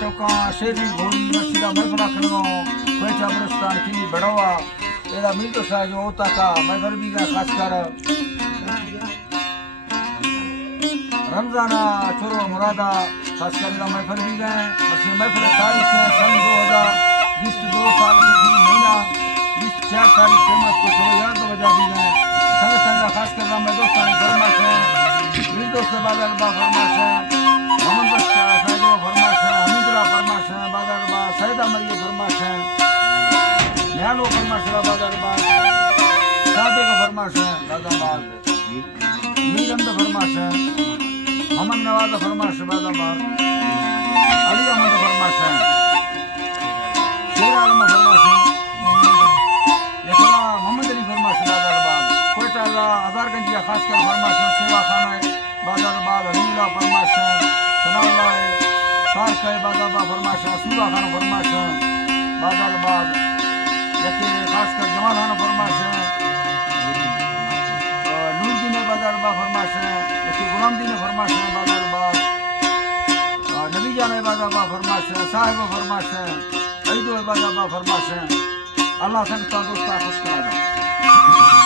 टोका शेरी घोड़ी मशीरा महफिल खणो कोयचा बरस्तान की बड़वा एड़ा मिलतो सा जो होता का मगरबी का खासकर रमजाना छोरो मुरादा खासकर का महफिल भी गए मसी महफिल तारीख है सन 2020 2 साल से महीना 4 तारीख फेमस को 2000 बजा दी गए संग संग खासकर मैं दोस्तान फरमाश है मिलतो से बादल बा फरमाश है मोहम्मद बख्शा साइदो फरमाश है हमीदुल्ला फरमाश है बादल बा सैदा मरिया फरमाश है न्यानो फरमाश है बादल बा सादे का फरमाश है बादल बा मीरंद फरमाश है मोहम्मद नवाज फरमाश है बादल बा अली अहमद फरमाश है शेर आलम फरमाश है लेकिन मोहम्मद अली फरमाश है बादल बा कोयटा हजारगंज का खासकर फरमाश है सेवा खाना बादल बा हमीला फरमाश है सनाउल्लाह सारका बादल बा फरमाश है सूबा खान फरमाश है बादल बा यके खासकर जमाल खान फरमाश है नूरदीन बादल बा फरमाश है यके गुलामदीन फरमाश है बादल बा नबी जान बादल बा फरमाश है साहिब फरमाश है ईदो बादल बा फरमाश है अल्लाह संगता दोस्ता खुश करा दे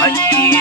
भजी